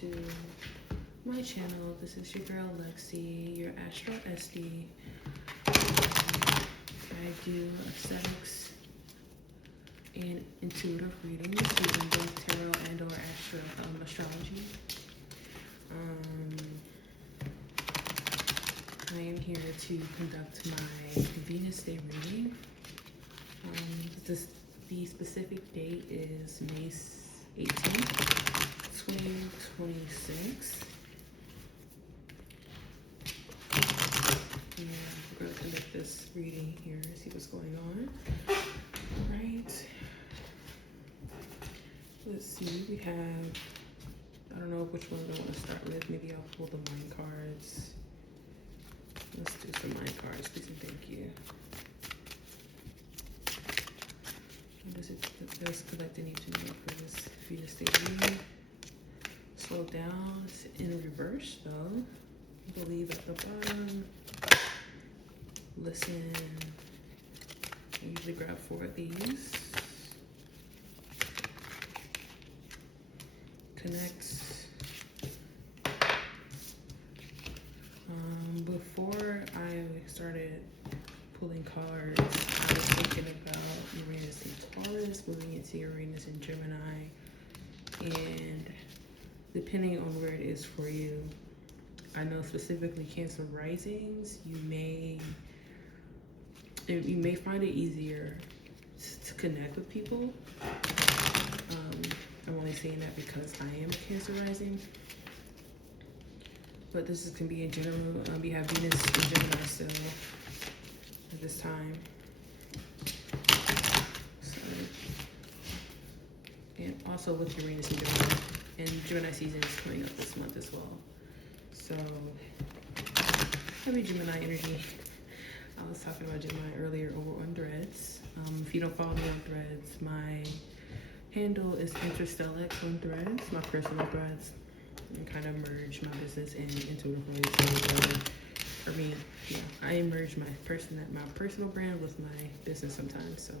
to my channel. This is your girl Lexi, your Astro SD. I do aesthetics and intuitive readings using both tarot and or astrology. I am here to conduct my Venus Day reading. The specific date is May 18th, 2026. And we're going to conduct this reading here, see what's going on. All right. Let's see, we have, I don't know which one I want to start with. Maybe I'll pull the mind cards. Let's do some mind cards, please and thank you. Does collect any to know for this Venus Day reading. Slow down. It's in reverse though. I believe at the bottom. Listen. I usually grab 4 of these. Connect. Before I started pulling cards, I was thinking about Uranus and Taurus, moving into Uranus and Gemini, and depending on where it is for you, I know specifically Cancer risings, you may find it easier to connect with people. I'm only saying that because I am Cancer rising, but this can be in general. We have Venus and Gemini still at this time. So, and also with Uranus and Gemini, and Gemini season is coming up this month as well. So heavy Gemini energy. I was talking about Gemini earlier over on Threads. If you don't follow me on Threads, my handle is Interstellex on Threads, my personal Threads, and kind of merge my business and intuitive ways. For me, yeah, I merge my personal brand with my business sometimes. So,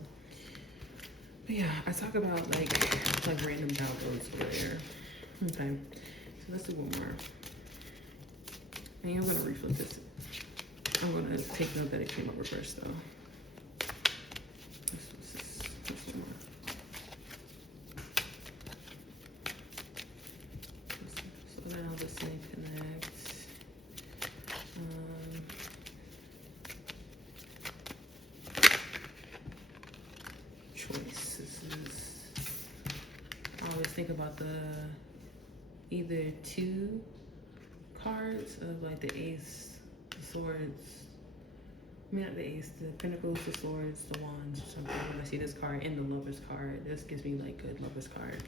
but yeah, I talk about like random downloads over there. Okay, so let's do one more. I am gonna reflip this. I'm gonna take note that it came up reverse though. This one more. So now this thing connects. Choice. This is, I always think about the either 2 cards of like the Ace, the Swords. I mean, not the Ace, the Pentacles, the Swords, the Wands, or something. When I see this card and the Lover's card, this gives me like good Lover's card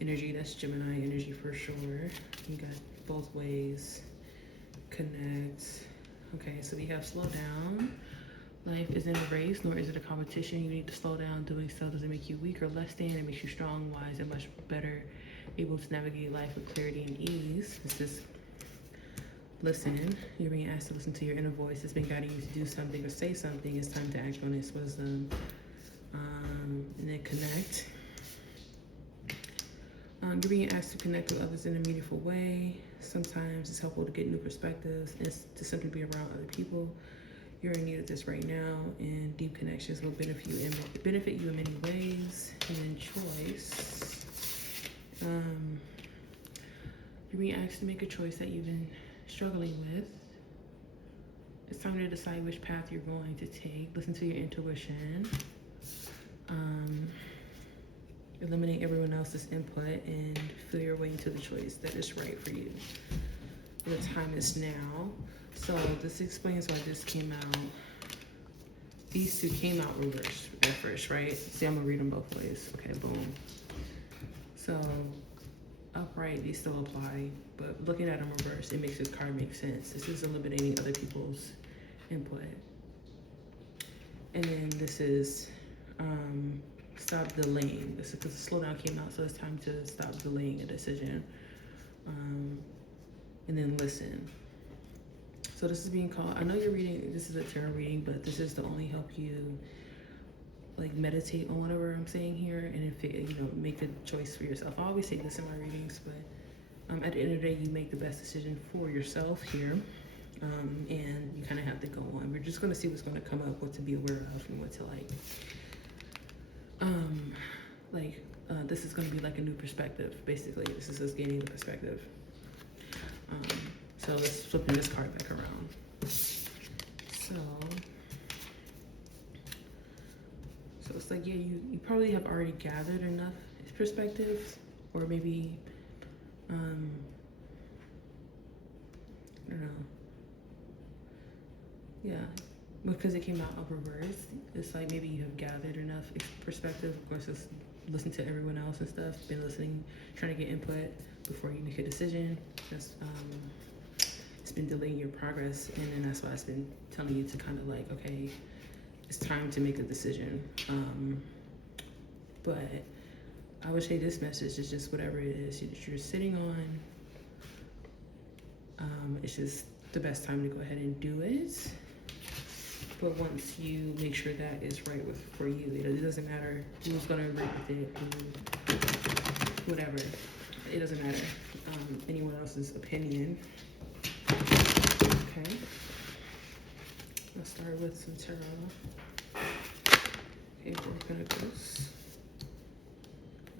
energy. That's Gemini energy for sure. You got both ways. Connect. Okay, so we have slow down. Life isn't a race, nor is it a competition. You need to slow down. Doing so doesn't make you weak or less than. It makes you strong, wise, and much better able to navigate life with clarity and ease. It's just listen. You're being asked to listen to your inner voice. It's been guiding you to do something or say something. It's time to act on its wisdom. And then connect. You're being asked to connect with others in a meaningful way. Sometimes it's helpful to get new perspectives and to simply be around other people. You're in need of this right now, and deep connections will benefit you in many ways. And then choice. You're being asked to make a choice that you've been struggling with. It's time to decide which path you're going to take. Listen to your intuition. Eliminate everyone else's input and feel your way into the choice that is right for you. The time is now. So this explains why this came out. These 2 came out reverse at first, right? See, I'm gonna read them both ways. Okay, boom. So upright, these still apply, but looking at them reverse, it makes this card make sense. This is eliminating other people's input. And then this is stop delaying. This is because the slowdown came out, so it's time to stop delaying a decision. And then listen. So this is being called, I know you're reading, this is a tarot reading, but this is to only help you like meditate on whatever I'm saying here, and if it, make a choice for yourself. I always say this in my readings, but At the end of the day, you make the best decision for yourself here. And you kind of have to go on. We're just going to see what's going to come up, what to be aware of, and what to this is going to be like a new perspective, basically. This is us gaining the perspective. So let's flip this card back around. So it's like, yeah, you probably have already gathered enough perspectives, or maybe, I don't know. Yeah, because it came out of reverse. It's like maybe you have gathered enough perspective. Of course, it's listen to everyone else and stuff. Been listening, trying to get input before you make a decision. That's it's been delaying your progress, and then that's why it's been telling you to kind of like, okay, it's time to make a decision. But I would say this message is just whatever it is that you're sitting on. It's just the best time to go ahead and do it. But once you make sure that is right for you, it doesn't matter who's gonna agree with it, whatever. It doesn't matter. Anyone else's opinion. Okay. Let's start with some tarot. Okay, Four of Pentacles.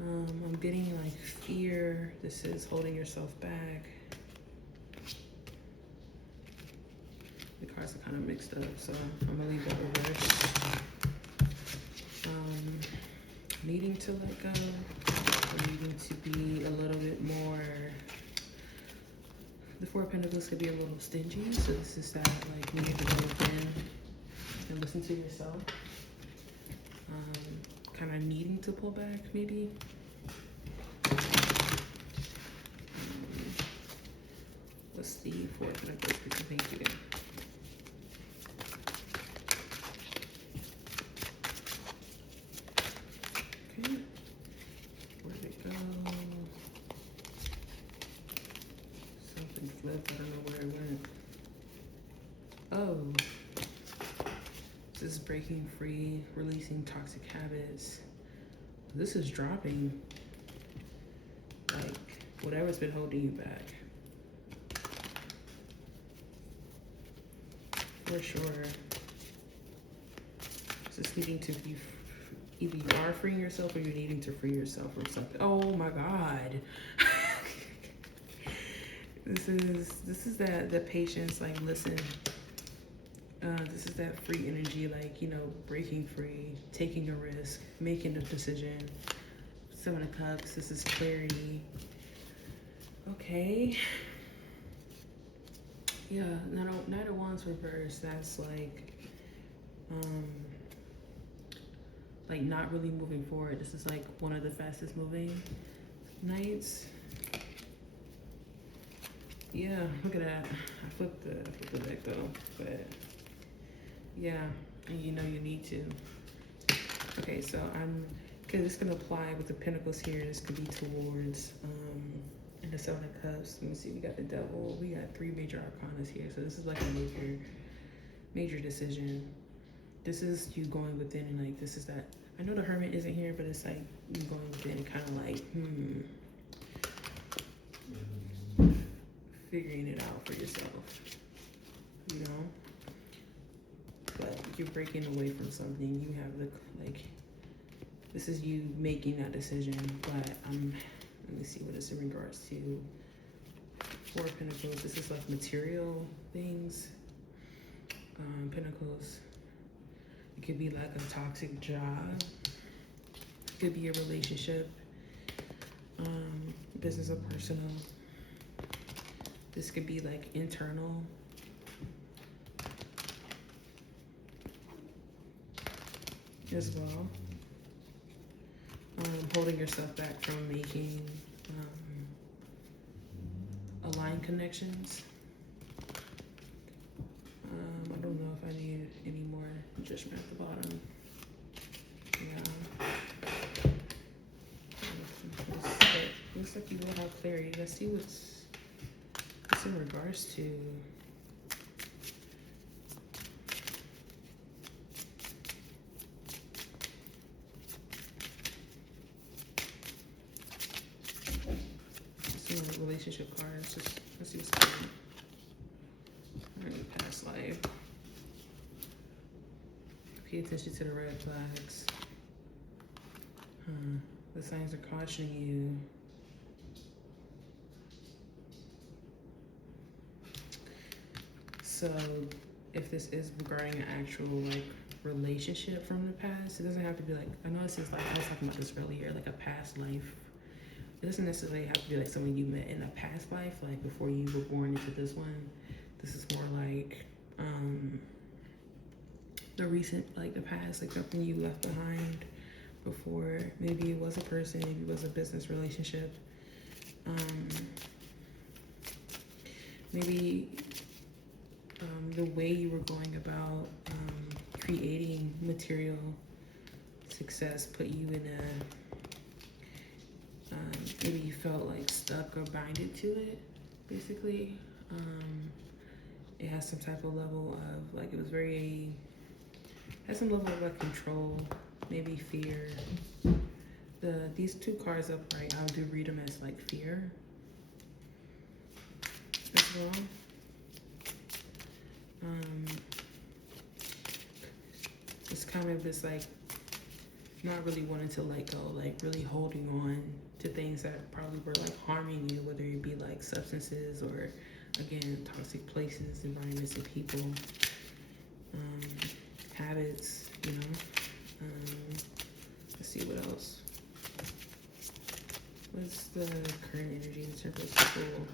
I'm getting like fear. This is holding yourself back. The cards are kind of mixed up, so I'm gonna leave that reverse. Needing to let go, or needing to be a little bit more. The Four of Pentacles could be a little stingy, so this is that like needing to go within and listen to yourself. Kind of needing to pull back, maybe. Let's see, Four of Pentacles, what you think you get. Okay, where'd it go? Something flipped, I don't know where it went. Oh. This is breaking free, releasing toxic habits. This is dropping, like, whatever's been holding you back. For sure. Just needing to be, either you are freeing yourself or you're needing to free yourself from something. Oh my God. This is that patience, like, listen. This is that free energy, like, you know, breaking free, taking a risk, making a decision. Seven of Cups, this is clarity. Okay. Yeah, Knight of Wands reverse, that's like not really moving forward. This is like one of the fastest moving Knights. Yeah, look at that. I flipped the deck though, but yeah, and you know you need to. Okay, so because this can apply with the Pentacles here. This could be towards and the Seven of Cups. Let me see. We got the Devil. We got three major arcanas here. So this is like a major decision. This is you going within and like this is that. I know the Hermit isn't here, but it's like you going within and kind of like figuring it out for yourself. You know. But you're breaking away from something. You have the, like, this is you making that decision. But let me see what it's in regards to Four of Pentacles. This is like material things. Pentacles. It could be like a toxic job. It could be a relationship. Business or personal. This could be like internal. As well. Holding yourself back from making aligned connections. I don't know if I need any more judgment at the bottom. Yeah. Looks like you will have clarity. Let's see what's in regards to. you know, relationship cards. Just let's see what's happening. Alright, past life. Pay attention to the red flags. The signs are cautioning you. So if this is regarding an actual like relationship from the past, it doesn't have to be like, I know this is like, I was talking about this earlier, like a past life. It doesn't necessarily have to be like someone you met in a past life, like before you were born into this one. This is more like the recent, like the past, like something you left behind before. Maybe it was a person, maybe it was a business relationship. Maybe the way you were going about creating material success put you in a, maybe you felt like stuck or binded to it, basically. It has some type of level of, like, it was very, has some level of like control, maybe fear. These two cards up right, I do read them as like fear as well. It's kind of this like not really wanting to let go, like really holding on to things that probably were like harming you, whether it be like substances or again toxic places, environments, and people, habits, you know. Let's see what else. What's the current energy in terms of people?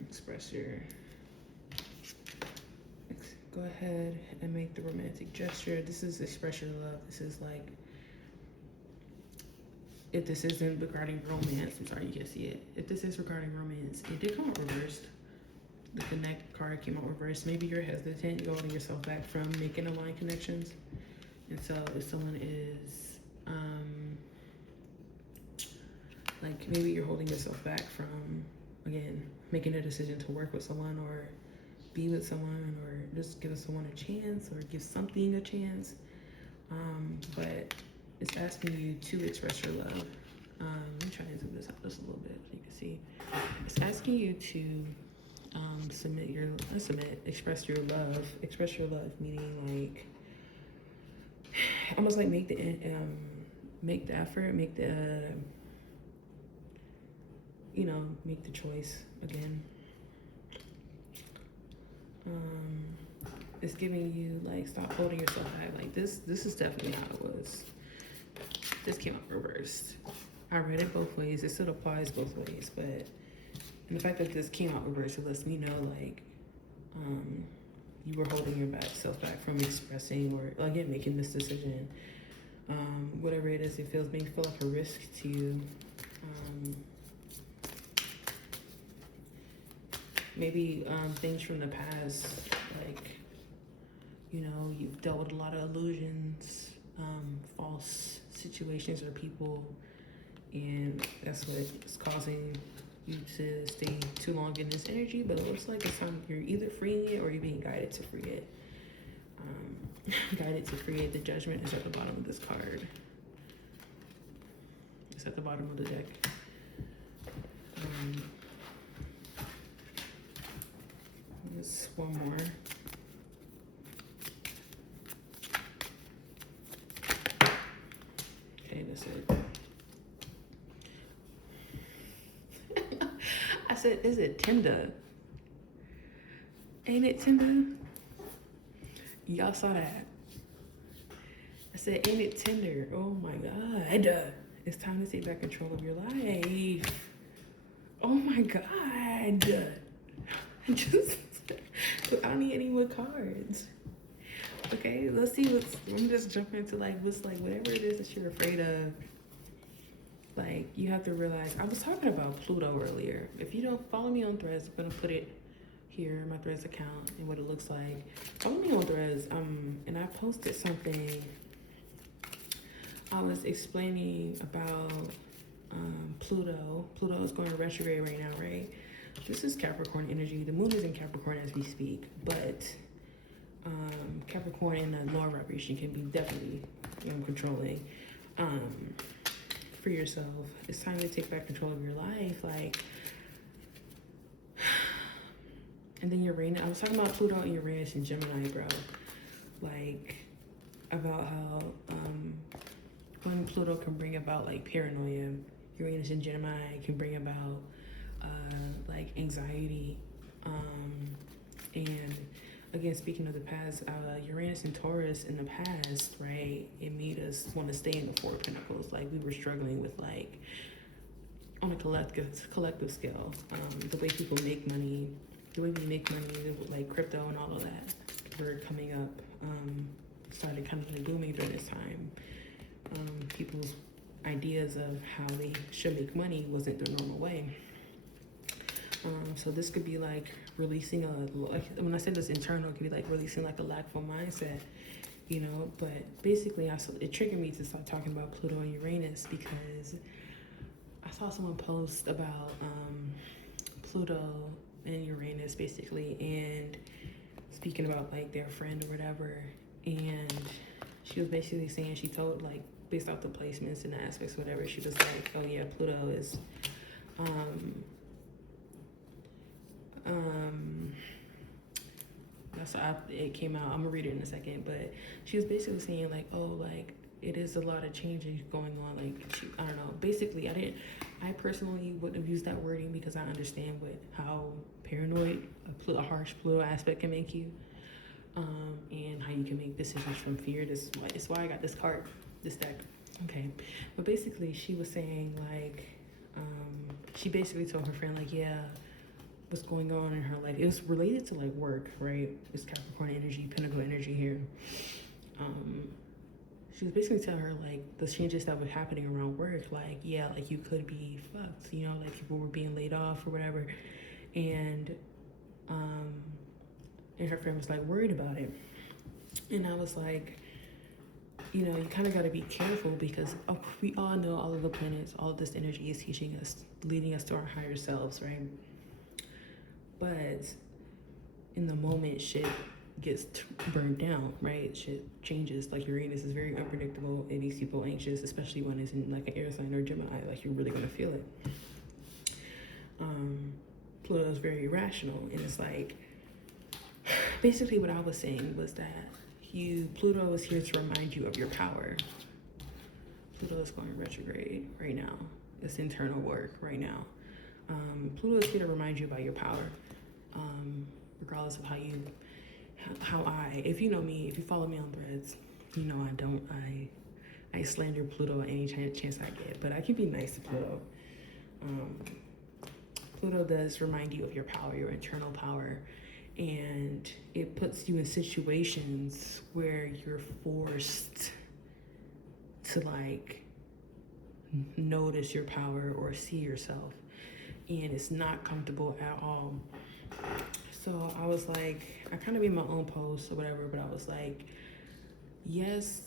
Express your. Go ahead and make the romantic gesture. This is express your love. This is like, if this isn't regarding romance, I'm sorry you can't see it. If this is regarding romance, it did come out reversed. The connect card came out reversed. Maybe you're hesitant, you're holding yourself back from making aligned connections. And so if someone is, like maybe you're holding yourself back from, again, making a decision to work with someone or be with someone or just give someone a chance or give something a chance. But it's asking you to express your love. Let me try to zoom this out just a little bit so you can see. It's asking you to express your love. Express your love, meaning like almost like make the effort, make the make the choice again. It's giving you like stop holding yourself back. Like this is definitely how it was. This came out reversed. I read it both ways. It still applies both ways, but and the fact that this came out reversed, it lets me know like you were holding yourself back from expressing or again making this decision. Whatever it is, it may feel like a risk to you. Maybe things from the past, like, you've dealt with a lot of illusions, false situations or people, and that's what is causing you to stay too long in this energy. But it looks like it's time you're either freeing it or you're being guided to free it. Guided to free it. The Judgment is at the bottom of this card. It's at the bottom of the deck. There's one more. Okay, that's it. I said, is it tender? Ain't it tender? Y'all saw that. I said, ain't it tender? Oh my God. It's time to take back control of your life. Oh my God. I don't need any more cards. Okay, let's see let me just jump into whatever it is that you're afraid of. Like, you have to realize, I was talking about Pluto earlier. If you don't follow me on Threads, I'm gonna put it here, my Threads account and what it looks like. Follow me on Threads, and I posted something. I was explaining about Pluto. Pluto is going retrograde right now, right? This is Capricorn energy. The moon is in Capricorn as we speak, but Capricorn in the lower vibration can be definitely controlling. for yourself. It's time to take back control of your life. Like, and then Uranus, I was talking about Pluto and Uranus and Gemini, bro. Like, about how when Pluto can bring about like paranoia, Uranus and Gemini can bring about like anxiety. And again, speaking of the past, Uranus and Taurus in the past, right, it made us want to stay in the Four of Pentacles. Like, we were struggling with, like, on a collective scale, the way people make money, the way we make money, like crypto and all of that were coming up, started kind of like booming during this time. People's ideas of how they should make money wasn't the normal way. So this could be like releasing when I say this internal, it could be like releasing like a lackful mindset, you know. But basically, it triggered me to start talking about Pluto and Uranus because I saw someone post about Pluto and Uranus basically, and speaking about like their friend or whatever, and she was basically saying, she told, like, based off the placements and the aspects, whatever, she was like, oh yeah, Pluto is that's how it came out. I'm gonna read it in a second, but she was basically saying like, oh, like, it is a lot of changes going on. Like, I don't know. Basically, I personally wouldn't have used that wording because I understand how paranoid a harsh Pluto aspect can make you, and how you can make decisions from fear. It's why I got this card, this deck. Okay, but basically, she was saying like, she basically told her friend like, yeah, what's going on in her life. It was related to like work, right? It's Capricorn energy, Pentacle energy here. She was basically telling her like the changes that were happening around work, like, yeah, like you could be fucked, you know, like people were being laid off or whatever. And her friend was like worried about it. And I was like, you know, you kind of got to be careful because we all know all of the planets, all of this energy is teaching us, leading us to our higher selves, right? But in the moment, shit gets burned down, right? Shit changes. Like, Uranus is very unpredictable. It makes people anxious, especially when it's in like an air sign or Gemini. Like, you're really gonna feel it. Pluto is very irrational, and it's like, basically what I was saying was that Pluto is here to remind you of your power. Pluto is going retrograde right now. It's internal work right now. Pluto is here to remind you about your power, regardless of if you know me, if you follow me on Threads, you know I slander Pluto any chance I get, but I can be nice to Pluto. Pluto does remind you of your power, your internal power, and it puts you in situations where you're forced to like notice your power or see yourself, and it's not comfortable at all. So I was like, I kind of made my own post or whatever, but I was like, yes,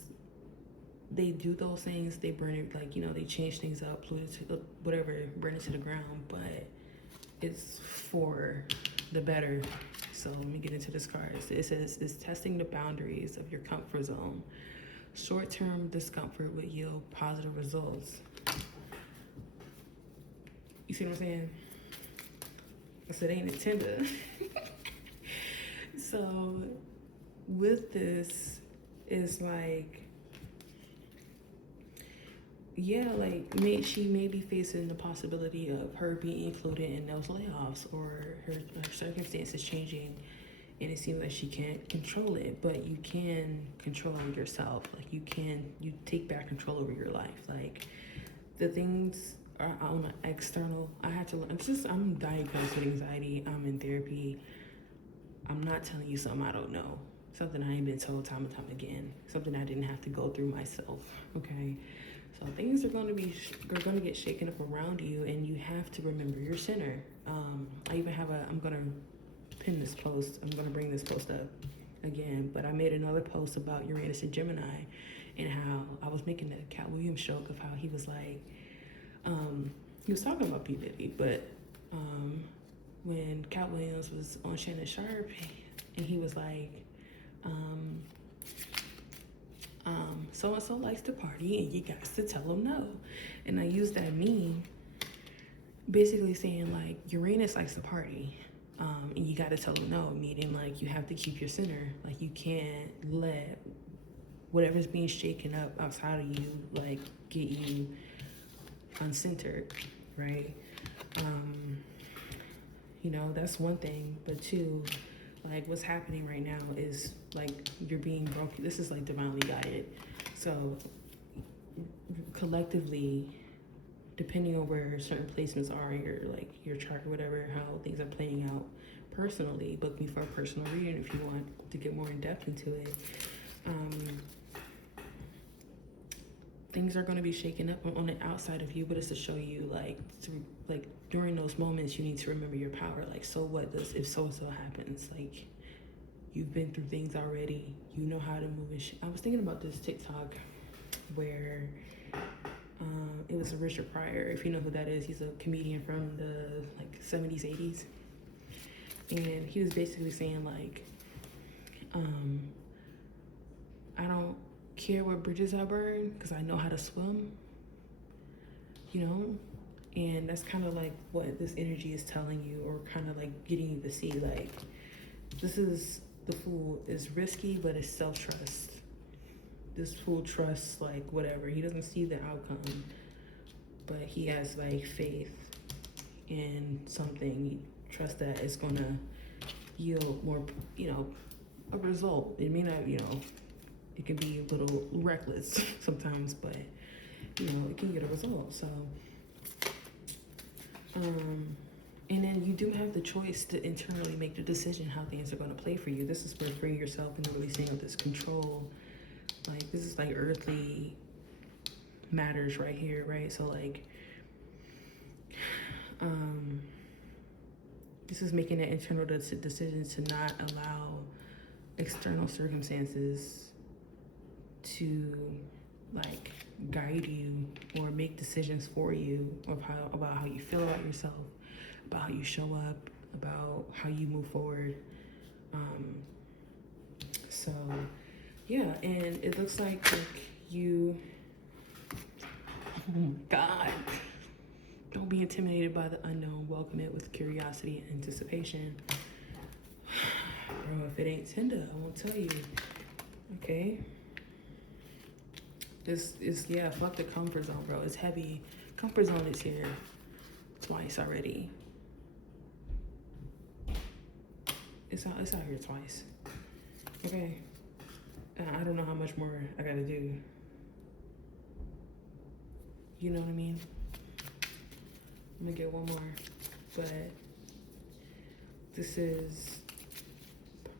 they do those things, they burn it, like, you know, they change things up, Pluto to whatever, burn it to the ground, but it's for the better. So let me get into this card. It says, it's testing the boundaries of your comfort zone. Short-term discomfort would yield positive results. You see what I'm saying? I said, ain't it tender? So with this, it's like, yeah, like she may be facing the possibility of her being included in those layoffs, or her circumstances changing, and it seems like she can't control it, but you can control yourself. Like, you take back control over your life. Like, the things are on the external. I had to learn. I'm diagnosed with anxiety. I'm in therapy. I'm not telling you something I don't know. Something I ain't been told time and time again. Something I didn't have to go through myself. Okay. So things are going to get shaken up around you, and you have to remember your center. I even have I'm going to pin this post. I'm going to bring this post up again, but I made another post about Uranus and Gemini, and how I was making the Cat Williams joke of how he was like, he was talking about P. Diddy, but when Cat Williams was on Shannon Sharpe, and he was like, so-and-so likes to party and you got to tell them no. And I use that meme basically saying like Uranus likes to party, and you got to tell them no, meaning like you have to keep your center. Like you can't let whatever's being shaken up outside of you like get you uncentered, right? That's one thing, but two, like what's happening right now is like you're being broken. This is like divinely guided. So collectively, depending on where certain placements are in your chart or whatever, how things are playing out personally, book me for a personal reading if you want to get more in depth into it. Things are going to be shaken up on the outside of you, but it's to show you like during those moments you need to remember your power. Like, so what does if so and so happens? Like, you've been through things already, you know how to move and I was thinking about this TikTok where it was Richard Pryor, if you know who that is. He's a comedian from the like 70s, 80s, and he was basically saying like, I don't care what bridges I burn because I know how to swim, and that's kind of like what this energy is telling you, or kind of like getting you to see like this is the Fool is risky, but it's self-trust. This Fool trusts like whatever, he doesn't see the outcome, but he has like faith in something. He trusts that it's gonna yield more, a result. It may not, it can be a little reckless sometimes, but it can get a result. So and then you do have the choice to internally make the decision how things are going to play for you. This is where freeing yourself and releasing of this control. Like, this is like earthly matters right here, right? So like this is making an internal decision to not allow external circumstances to like guide you or make decisions for you about how you feel about yourself, about how you show up, about how you move forward. So yeah, and it looks like you, oh my God, don't be intimidated by the unknown. Welcome it with curiosity and anticipation. Bro, if it ain't Tinder, I won't tell you. Okay? This is, fuck the comfort zone, bro. It's heavy. Comfort zone is here twice already. It's out here twice. Okay? I don't know how much more I gotta do. You know what I mean? I'm gonna get one more. But this is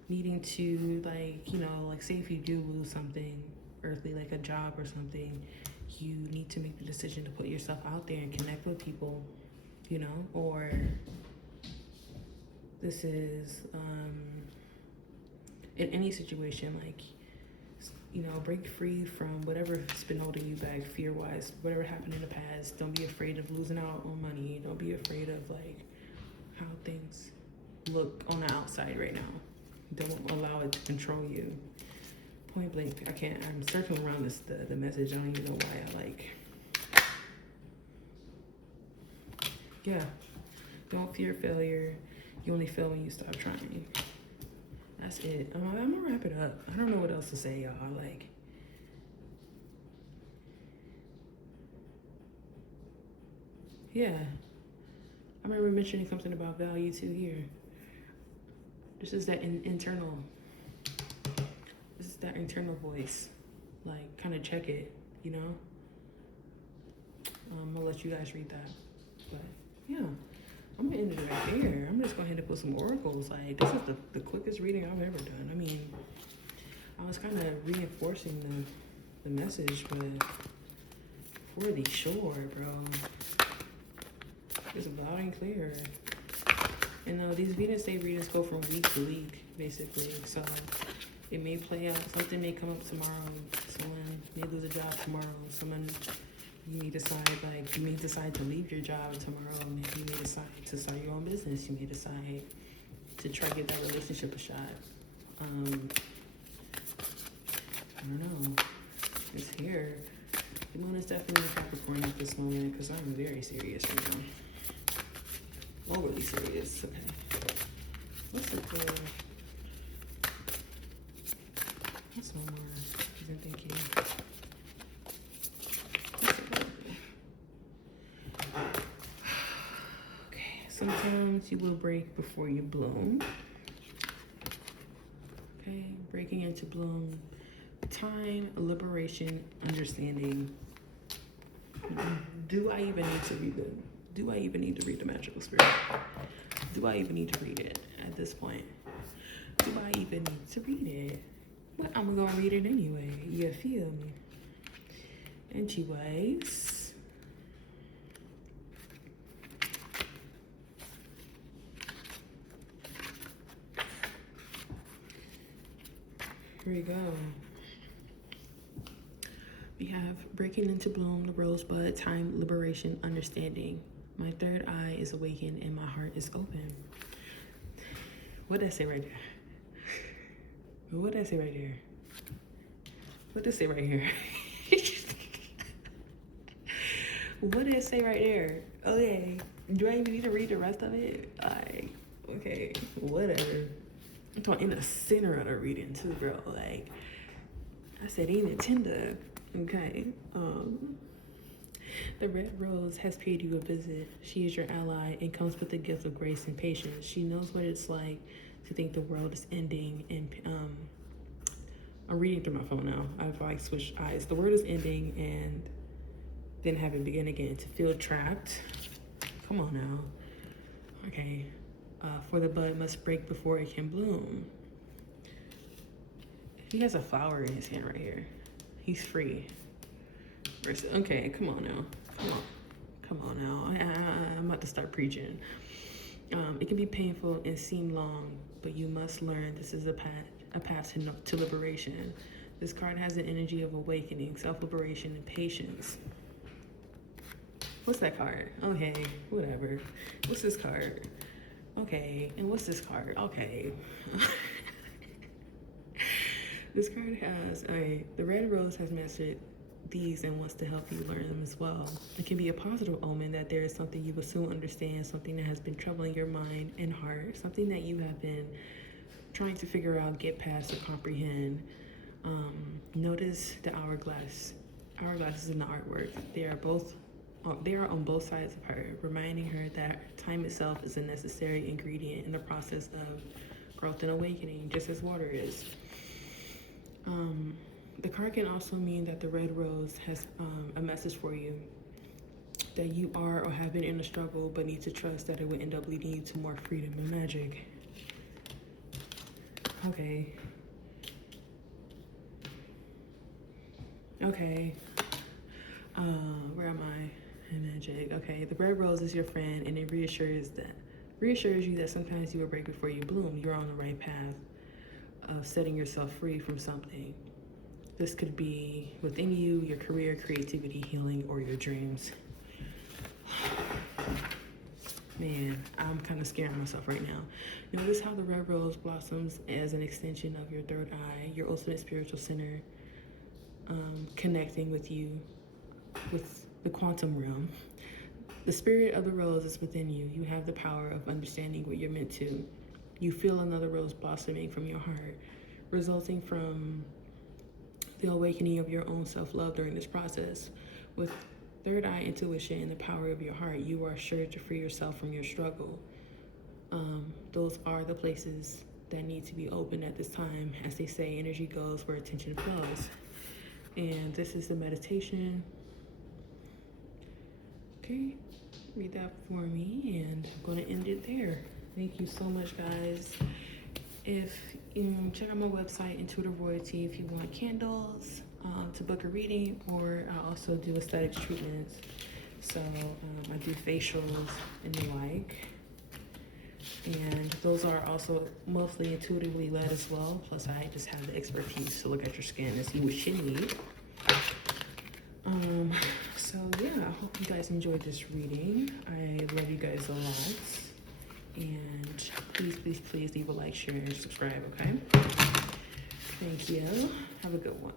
needing to, like say if you do lose something earthly, like a job or something, you need to make the decision to put yourself out there and connect with people, or this is in any situation, like, break free from whatever's been holding you back fear-wise, whatever happened in the past. Don't be afraid of losing out on money. Don't be afraid of like how things look on the outside right now. Don't allow it to control you. Point blank, I'm circling around the message. I don't even know why don't fear failure. You only fail when you stop trying. That's it. I'm gonna wrap it up. I don't know what else to say, y'all. Like, yeah. I remember mentioning something about value too here. This is that internal. This is that internal voice. Like, kind of check it, I'm gonna let you guys read that. But yeah, I'm gonna end it right there. I'm just going ahead and put some oracles. Like, this is the quickest reading I've ever done. I mean, I was kind of reinforcing the message, but for the sure, bro. It's loud and clear. And these Venus Day readings go from week to week, basically. So it may play out. Something may come up tomorrow. Someone may lose a job tomorrow. You may decide to leave your job tomorrow. Maybe you may decide to start your own business. You may decide to try to give that relationship a shot. I don't know. It's here. The moon is definitely Capricorn at this moment because I'm very serious right now. Overly serious. Okay. What's the code? What's one more? Isn't thinking. What's the code? Okay. Sometimes you will break before you bloom. Okay. Breaking into bloom. Time, liberation, understanding. Do I even need to read the magical spirit? Do I even need to read it at this point? Do I even need to read it? But I'm gonna read it anyway. You feel me? Anyways. Here we go. We have breaking into bloom, the rosebud, time, liberation, understanding. My third eye is awakened and my heart is open. What did I say right there? What did I say right there? What did I say right here? What did I say right there? Okay. Do I even need to read the rest of it? Like, okay, whatever. I'm talking in the center of the reading too, bro. Like, I said, ain't it tender? Okay. The red rose has paid you a visit. She is your ally and comes with the gift of grace and patience. She knows what it's like to think the world is ending. And I'm reading through my phone now. I've like switched eyes. The word is ending and then have it begin again. To feel trapped. Come on now. Okay. For the bud must break before it can bloom. He has a flower in his hand right here. He's free. Okay, come on now. Come on now. I'm about to start preaching. It can be painful and seem long, but you must learn this is a path to liberation. This card has an energy of awakening, self-liberation, and patience. What's that card? Okay, whatever. What's this card? Okay, and what's this card? Okay. This card has, the red rose has mastered these and wants to help you learn them as well. It can be a positive omen that there is something you will soon understand, something that has been troubling your mind and heart, something that you have been trying to figure out, get past, or comprehend. Notice the hourglass. Hourglass is in the artwork. They are on both sides of her, reminding her that time itself is a necessary ingredient in the process of growth and awakening, just as water is. The card can also mean that the red rose has a message for you, that you are or have been in a struggle but need to trust that it will end up leading you to more freedom and magic. Okay. Where am I? In magic. Okay, the red rose is your friend and it reassures you that sometimes you will break before you bloom. You're on the right path of setting yourself free from something. This could be within you, your career, creativity, healing, or your dreams. Man, I'm kind of scaring myself right now. Notice how the red rose blossoms as an extension of your third eye, your ultimate spiritual center, connecting with you, with the quantum realm. The spirit of the rose is within you. You have the power of understanding what you're meant to. You feel another rose blossoming from your heart, resulting from the awakening of your own self-love during this process. With third eye intuition and the power of your heart, you are sure to free yourself from your struggle. Those are the places that need to be open at this time. As they say, energy goes where attention flows. And this is the meditation. Okay, read that for me, and I'm going to end it there. Thank you so much, guys. If check out my website, Intuitive Royalty, if you want candles to book a reading, or I also do aesthetics treatments. So I do facials and the like. And those are also mostly intuitively led as well. Plus, I just have the expertise to look at your skin and see what you need. So yeah, I hope you guys enjoyed this reading. I love you guys a lot. And please leave a like, share, and subscribe, okay? Thank you. Have a good one.